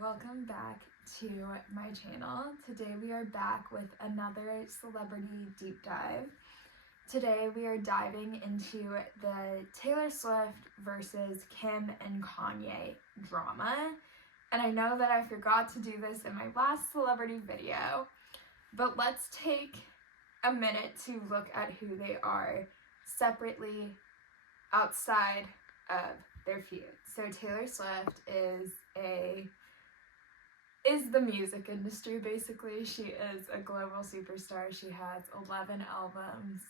welcome back to my channel. Today we are back with another celebrity deep dive. Today we are diving into the Taylor Swift versus Kim and Kanye drama. And I know that I forgot to do this in my last celebrity video, but let's take a minute to look at who they are separately outside of their feud. So Taylor Swift is the music industry, basically. She is a global superstar. She has 11 albums.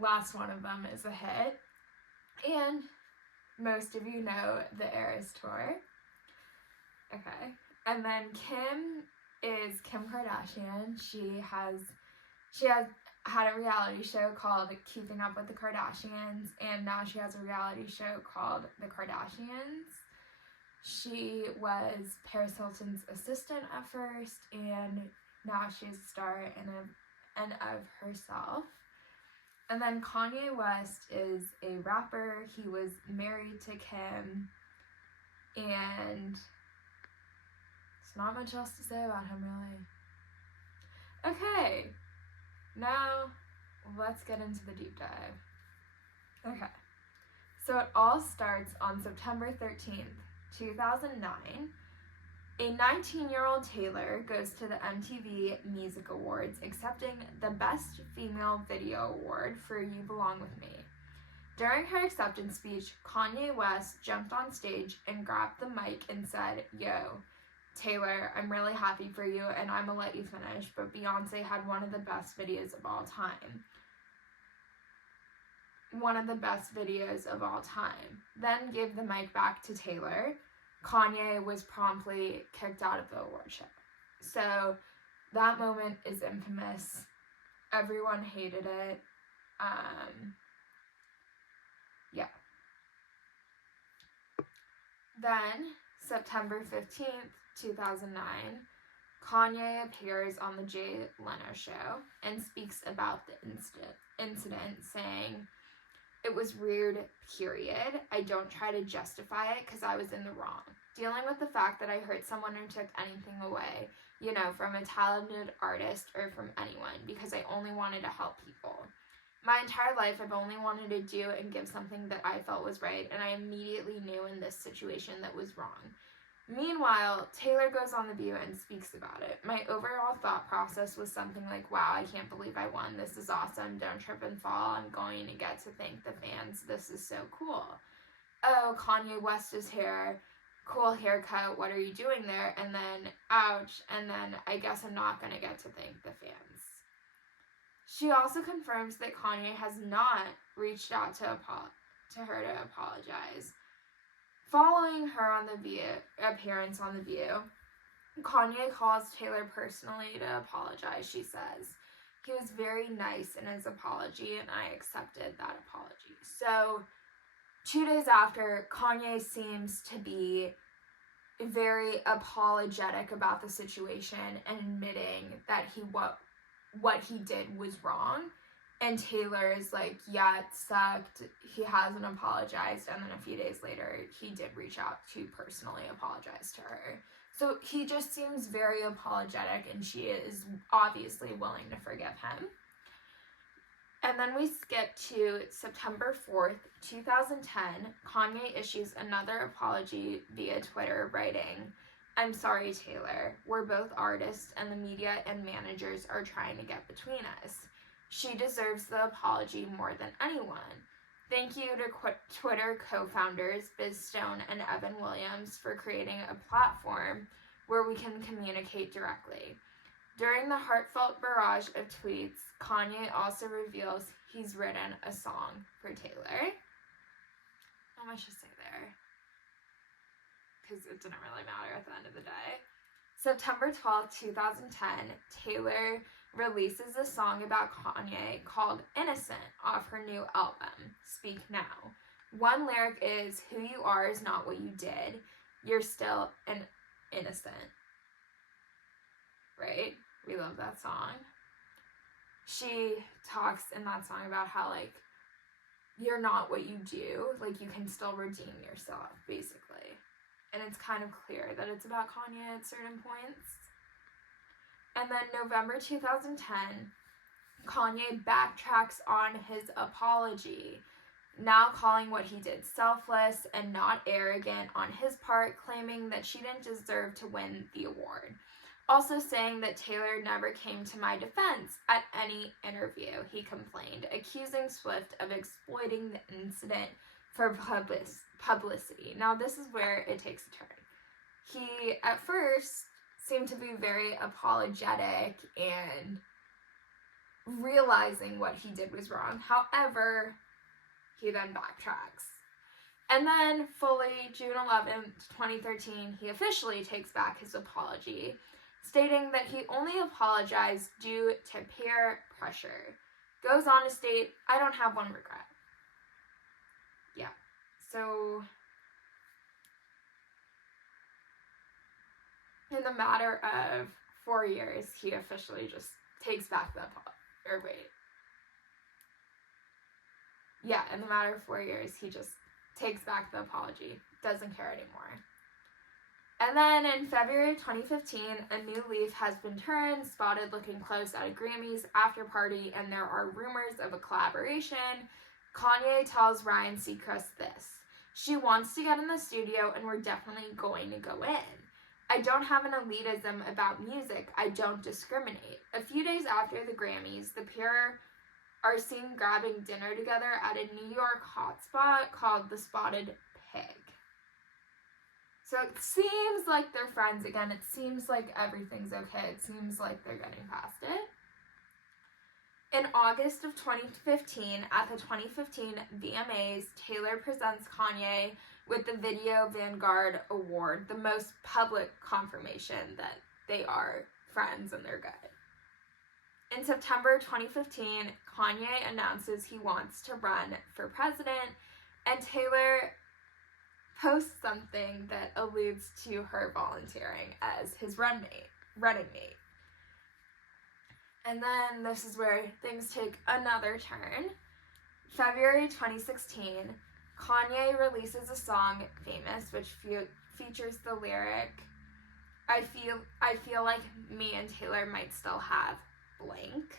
Last one of them is a hit. And most of you know the Eras Tour. Okay. And then Kim is Kim Kardashian. She has had a reality show called Keeping Up with the Kardashians, and now she has a reality show called The Kardashians. She was Paris Hilton's assistant at first, and now she's a star in of herself. And then Kanye West is a rapper. He was married to Kim, and there's not much else to say about him, really. Okay, now let's get into the deep dive. Okay, so it all starts on September 13th, 2009, a 19-year-old Taylor goes to the MTV Music Awards accepting the Best Female Video Award for You Belong With Me. During her acceptance speech, Kanye West jumped on stage and grabbed the mic and said, "Yo, Taylor, I'm really happy for you and I'm gonna let you finish, but Beyonce had one of the best videos of all time." One of the best videos of all time. Then gave the mic back to Taylor. Kanye was promptly kicked out of the award show. So that moment is infamous. Everyone hated it. Yeah. Then, September 15th, 2009, Kanye appears on the Jay Leno show and speaks about the incident saying, "It was weird, period. I don't try to justify it because I was in the wrong. Dealing with the fact that I hurt someone or took anything away, from a talented artist or from anyone, because I only wanted to help people. My entire life, I've only wanted to do and give something that I felt was right, and I immediately knew in this situation that was wrong." Meanwhile, Taylor goes on The View and speaks about it. "My overall thought process was something like, wow, I can't believe I won. This is awesome. Don't trip and fall. I'm going to get to thank the fans. This is so cool. Oh, Kanye West is here. Cool haircut. What are you doing there? And then, ouch. And then, I guess I'm not going to get to thank the fans." She also confirms that Kanye has not reached out to her to apologize. Following her appearance on The View, Kanye calls Taylor personally to apologize, she says. "He was very nice in his apology, and I accepted that apology." So, 2 days after, Kanye seems to be very apologetic about the situation and admitting that what he did was wrong. And Taylor is like, "Yeah, it sucked. He hasn't apologized." And then a few days later, he did reach out to personally apologize to her. So he just seems very apologetic, and she is obviously willing to forgive him. And then we skip to September 4th, 2010. Kanye issues another apology via Twitter, writing, "I'm sorry, Taylor. We're both artists, and the media and managers are trying to get between us. She deserves the apology more than anyone. Thank you to Twitter co-founders Biz Stone and Evan Williams for creating a platform where we can communicate directly." During the heartfelt barrage of tweets, Kanye also reveals he's written a song for Taylor. Not much to say there, because it didn't really matter at the end of the day. September 12th, 2010, Taylor releases a song about Kanye called "Innocent" off her new album, Speak Now. One lyric is, "Who you are is not what you did. You're still an innocent." Right? We love that song. She talks in that song about how, you're not what you do. You can still redeem yourself, basically. and it's kind of clear that it's about Kanye at certain points. And then November 2010, Kanye backtracks on his apology, now calling what he did selfless and not arrogant on his part, claiming that she didn't deserve to win the award. Also saying that Taylor never came to my defense at any interview, he complained, accusing Swift of exploiting the incident for publicity. Now, this is where it takes a turn. He, at first, seemed to be very apologetic and realizing what he did was wrong. However, he then backtracks. And then, fully, June 11th, 2013, he officially takes back his apology, stating that he only apologized due to peer pressure. Goes on to state, I don't have one regret. Yeah. So, in the matter of 4 years, he officially just takes back the in the matter of 4 years, he just takes back the apology. Doesn't care anymore. And then in February 2015, a new leaf has been turned, spotted looking close at a Grammys after party, and there are rumors of a collaboration. Kanye tells Ryan Seacrest this: she wants to get in the studio and we're definitely going to go in. I don't have an elitism about music. I don't discriminate. A few days after the Grammys, the pair are seen grabbing dinner together at a New York hotspot called the Spotted Pig. So it seems like they're friends again. It seems like everything's okay. It seems like they're getting past it. In August of 2015, at the 2015 VMAs, Taylor presents Kanye with the Video Vanguard Award, the most public confirmation that they are friends and they're good. In September 2015, Kanye announces he wants to run for president, and Taylor posts something that alludes to her volunteering as his running mate. And then this is where things take another turn. February 2016, Kanye releases a song, Famous, which features the lyric, I feel like me and Taylor might still have blank.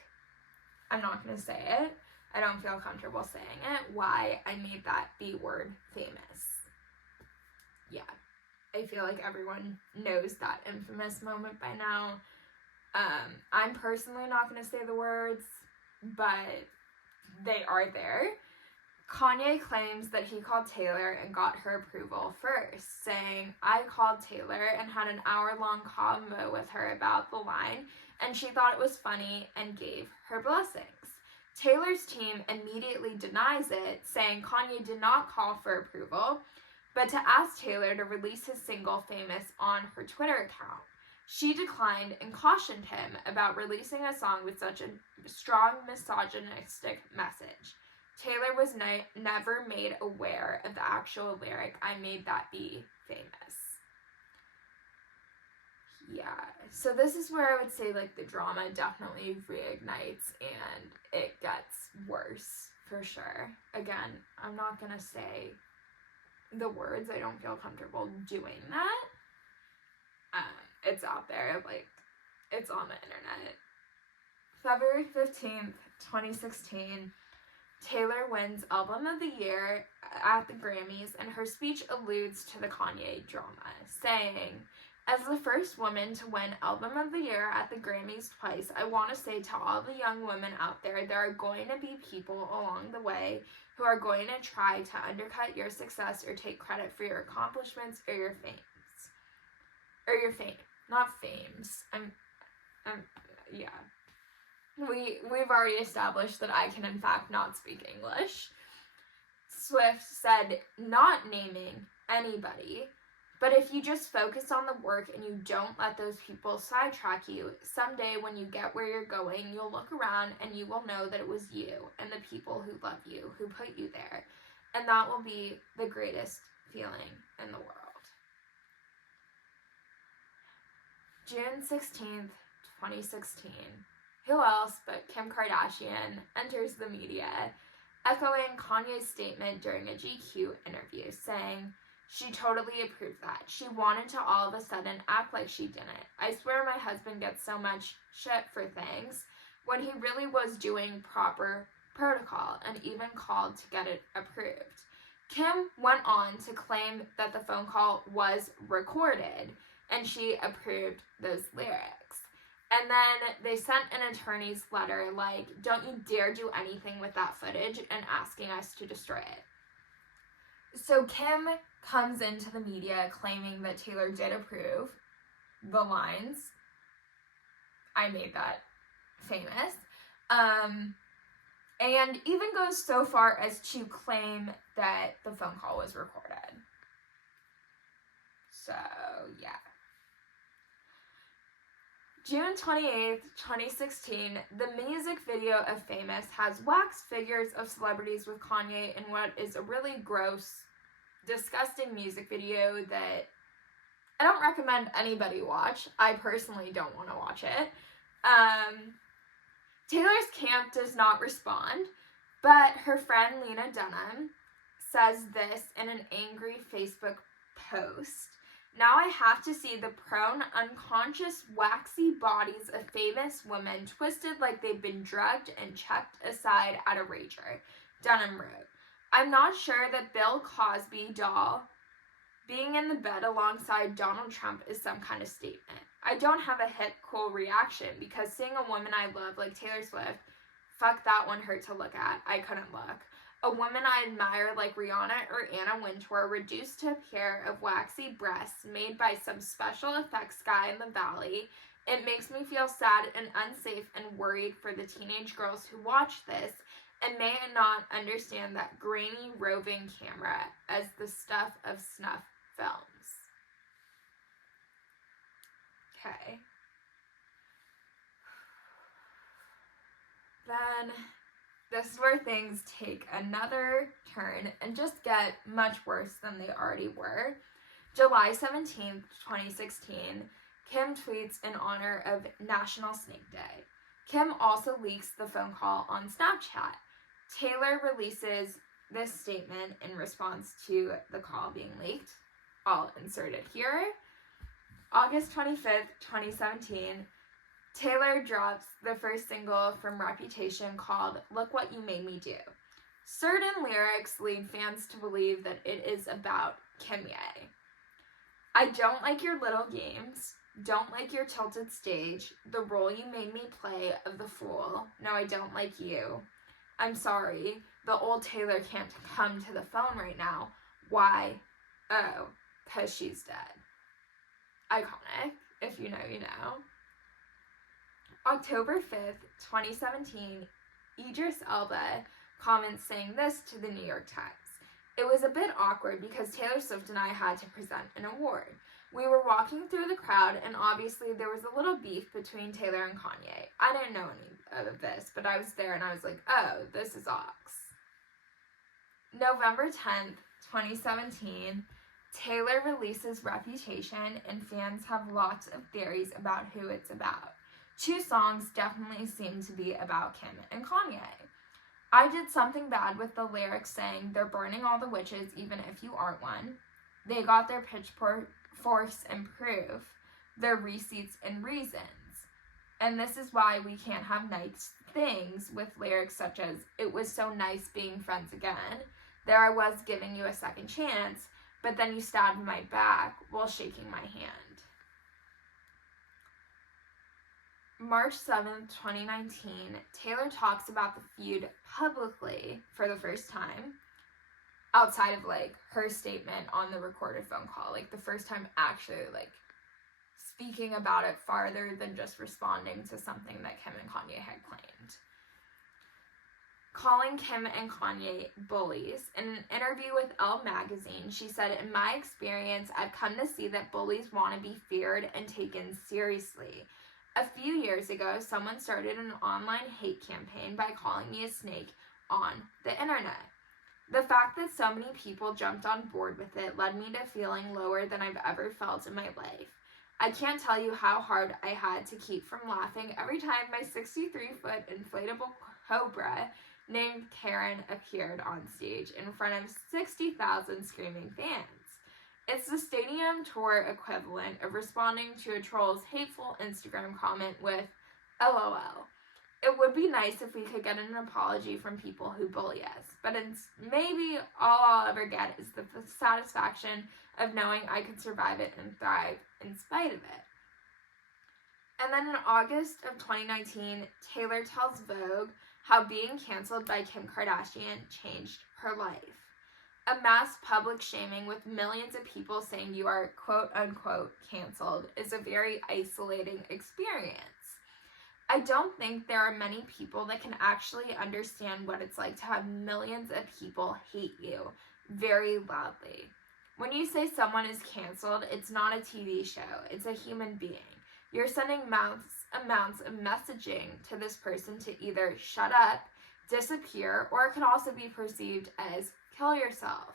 I'm not going to say it. I don't feel comfortable saying it. Why? I made that B word famous. Yeah. I feel like everyone knows that infamous moment by now. I'm personally not going to say the words, but they are there. Kanye claims that he called Taylor and got her approval first, saying, I called Taylor and had an hour-long convo with her about the line, and she thought it was funny and gave her blessings. Taylor's team immediately denies it, saying Kanye did not call for approval, but to ask Taylor to release his single Famous on her Twitter account. She declined and cautioned him about releasing a song with such a strong misogynistic message. Taylor was never made aware of the actual lyric, I made that be famous. Yeah, so this is where I would say, like, the drama definitely reignites and it gets worse, for sure. Again, I'm not gonna say the words. I don't feel comfortable doing that. It's out there, like, it's on the internet. February 15th, 2016, Taylor wins Album of the Year at the Grammys, and her speech alludes to the Kanye drama, saying, as the first woman to win Album of the Year at the Grammys twice, I want to say to all the young women out there are going to be people along the way who are going to try to undercut your success or take credit for your accomplishments or your fame. Not fames. Yeah. We've already established that I can in fact not speak English. Swift said, not naming anybody, but if you just focus on the work and you don't let those people sidetrack you, someday when you get where you're going, you'll look around and you will know that it was you and the people who love you, who put you there. And that will be the greatest feeling in the world. June 16th, 2016. Who else but Kim Kardashian enters the media, echoing Kanye's statement during a GQ interview, saying, She totally approved that. She wanted to all of a sudden act like she didn't. I swear my husband gets so much shit for things when he really was doing proper protocol and even called to get it approved. Kim went on to claim that the phone call was recorded and she approved those lyrics. And then they sent an attorney's letter like, don't you dare do anything with that footage, and asking us to destroy it. So Kim comes into the media claiming that Taylor did approve the lines. I made that famous. And even goes so far as to claim that the phone call was recorded. So, yeah. June 28th, 2016, the music video of Famous has wax figures of celebrities with Kanye in what is a really gross, disgusting music video that I don't recommend anybody watch. I personally don't want to watch it. Taylor's camp does not respond, but her friend Lena Dunham says this in an angry Facebook post. Now I have to see the prone, unconscious, waxy bodies of famous women twisted like they've been drugged and chucked aside at a rager, Dunham wrote. I'm not sure that Bill Cosby doll being in the bed alongside Donald Trump is some kind of statement. I don't have a hit cool reaction because seeing a woman I love like Taylor Swift, fuck that one hurt to look at, I couldn't look. A woman I admire like Rihanna or Anna Wintour reduced to a pair of waxy breasts made by some special effects guy in the valley. It makes me feel sad and unsafe and worried for the teenage girls who watch this and may not understand that grainy roving camera as the stuff of snuff films. Okay. Then this is where things take another turn and just get much worse than they already were. July 17th, 2016, Kim tweets in honor of National Snake Day. Kim also leaks the phone call on Snapchat. Taylor releases this statement in response to the call being leaked. I'll insert it here. August 25th, 2017, Taylor drops the first single from Reputation called Look What You Made Me Do. Certain lyrics lead fans to believe that it is about Kimye. I don't like your little games, don't like your tilted stage, the role you made me play of the fool. No, I don't like you. I'm sorry, the old Taylor can't come to the phone right now. Why? Oh, 'cause she's dead. Iconic. If you know, you know. October 5th, 2017, Idris Elba comments saying this to the New York Times. It was a bit awkward because Taylor Swift and I had to present an award. We were walking through the crowd and obviously there was a little beef between Taylor and Kanye. I didn't know any of this, but I was there and I was like, oh, this is Ox. November 10th, 2017, Taylor releases Reputation and fans have lots of theories about who it's about. 2 songs definitely seem to be about Kim and Kanye. I did something bad with the lyrics saying they're burning all the witches even if you aren't one. They got their pitchforks and proof, their receipts and reasons. And this is why we can't have nice things with lyrics such as, it was so nice being friends again. There I was giving you a second chance, but then you stabbed my back while shaking my hand. March 7th, 2019, Taylor talks about the feud publicly for the first time, outside of, her statement on the recorded phone call. The first time actually, speaking about it farther than just responding to something that Kim and Kanye had claimed. Calling Kim and Kanye bullies. In an interview with Elle magazine, she said, in my experience, I've come to see that bullies want to be feared and taken seriously. A few years ago, someone started an online hate campaign by calling me a snake on the internet. The fact that so many people jumped on board with it led me to feeling lower than I've ever felt in my life. I can't tell you how hard I had to keep from laughing every time my 63-foot inflatable cobra named Karen appeared on stage in front of 60,000 screaming fans. It's the stadium tour equivalent of responding to a troll's hateful Instagram comment with LOL. It would be nice if we could get an apology from people who bully us, but it's maybe all I'll ever get is the satisfaction of knowing I could survive it and thrive in spite of it. And then in August of 2019, Taylor tells Vogue how being canceled by Kim Kardashian changed her life. A mass public shaming with millions of people saying you are quote-unquote canceled is a very isolating experience. I don't think there are many people that can actually understand what it's like to have millions of people hate you very loudly. When you say someone is canceled, it's not a TV show, it's a human being. You're sending mass amounts of messaging to this person to either shut up, disappear, or it can also be perceived as kill yourself.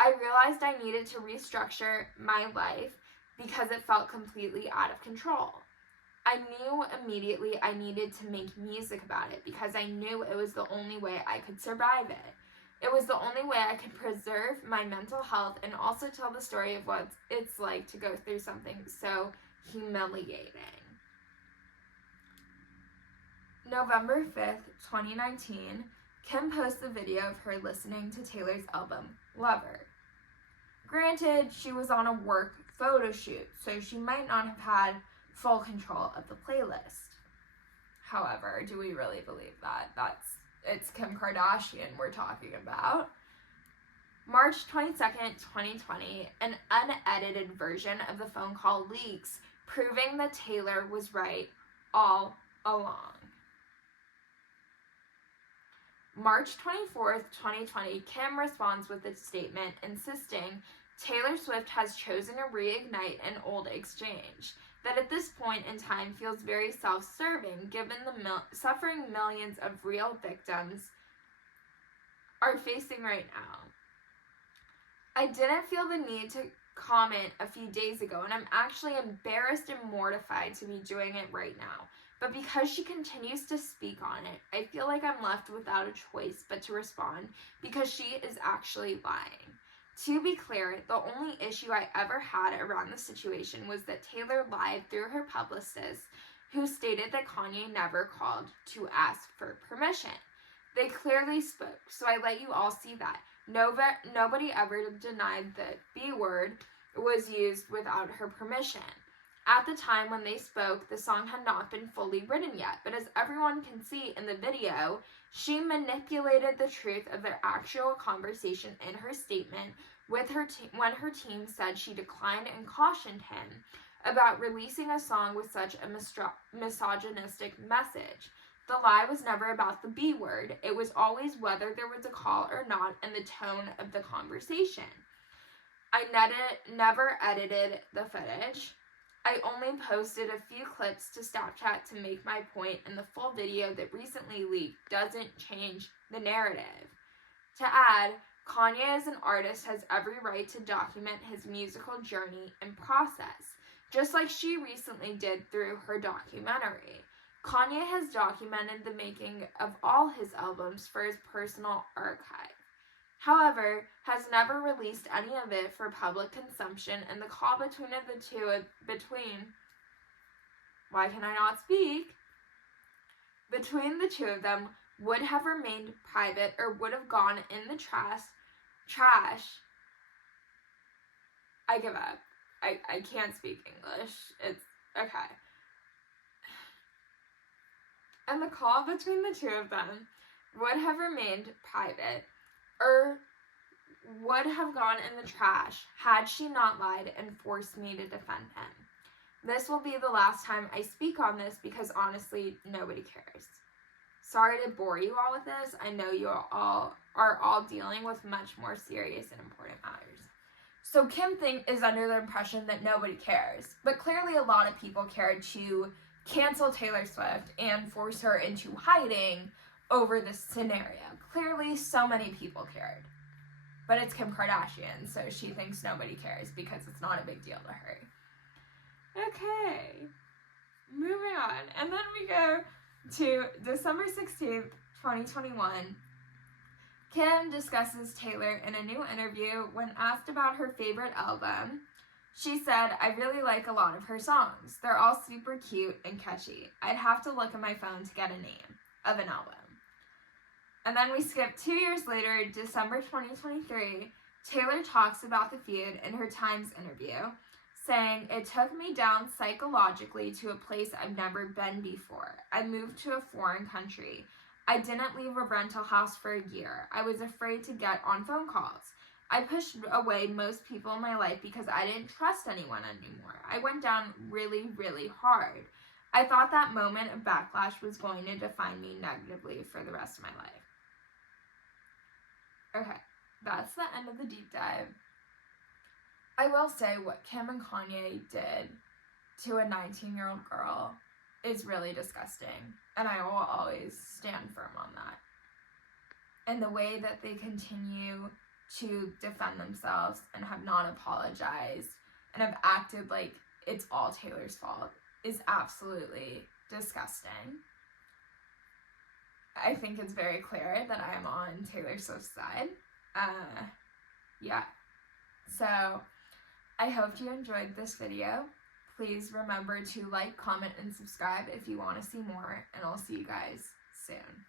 I realized I needed to restructure my life because it felt completely out of control. I knew immediately I needed to make music about it because I knew it was the only way I could survive it. It was the only way I could preserve my mental health and also tell the story of what it's like to go through something so humiliating. November 5th, 2019, Kim posts a video of her listening to Taylor's album, Lover. Granted, she was on a work photo shoot, so she might not have had full control of the playlist. However, do we really believe that? It's Kim Kardashian we're talking about. March 22nd, 2020, an unedited version of the phone call leaks, proving that Taylor was right all along. March 24th, 2020, Kim responds with a statement insisting Taylor Swift has chosen to reignite an old exchange that at this point in time feels very self-serving given the suffering millions of real victims are facing right now. I didn't feel the need to comment a few days ago, and I'm actually embarrassed and mortified to be doing it right now. But because she continues to speak on it, I feel like I'm left without a choice but to respond because she is actually lying. To be clear, the only issue I ever had around the situation was that Taylor lied through her publicist, who stated that Kanye never called to ask for permission. They clearly spoke, so I let you all see that. Nobody ever denied that B word was used without her permission. At the time when they spoke, the song had not been fully written yet, but as everyone can see in the video, she manipulated the truth of their actual conversation in her statement with when her team said she declined and cautioned him about releasing a song with such a misogynistic message. The lie was never about the B word. It was always whether there was a call or not and the tone of the conversation. I never edited the footage. I only posted a few clips to Snapchat to make my point, and the full video that recently leaked doesn't change the narrative. To add, Kanye as an artist has every right to document his musical journey and process, just like she recently did through her documentary. Kanye has documented the making of all his albums for his personal archive. However, has never released any of it for public consumption, and the call between the two of them would have remained private or would have gone in the trash. I give up. I can't speak English. It's okay. And the call between the two of them would have remained private or would have gone in the trash had she not lied and forced me to defend him. This will be the last time I speak on this because honestly, nobody cares. Sorry to bore you all with this. I know you all are all dealing with much more serious and important matters. So Kim is under the impression that nobody cares, but clearly a lot of people cared to cancel Taylor Swift and force her into hiding over this scenario. Clearly, so many people cared. But it's Kim Kardashian, so she thinks nobody cares because it's not a big deal to her. Okay, moving on. And then we go to December 16th, 2021. Kim discusses Taylor in a new interview when asked about her favorite album. She said, "I really like a lot of her songs. They're all super cute and catchy. I'd have to look at my phone to get a name of an album." And then we skip 2 years later, December 2023, Taylor talks about the feud in her Times interview, saying, "It took me down psychologically to a place I've never been before. I moved to a foreign country. I didn't leave a rental house for a year. I was afraid to get on phone calls. I pushed away most people in my life because I didn't trust anyone anymore. I went down really, really hard. I thought that moment of backlash was going to define me negatively for the rest of my life." Okay, that's the end of the deep dive. I will say what Kim and Kanye did to a 19-year-old girl is really disgusting, and I will always stand firm on that. And the way that they continue to defend themselves and have not apologized and have acted like it's all Taylor's fault is absolutely disgusting. I think it's very clear that I am on Taylor Swift's side. Yeah. So, I hope you enjoyed this video. Please remember to like, comment, and subscribe if you want to see more, and I'll see you guys soon.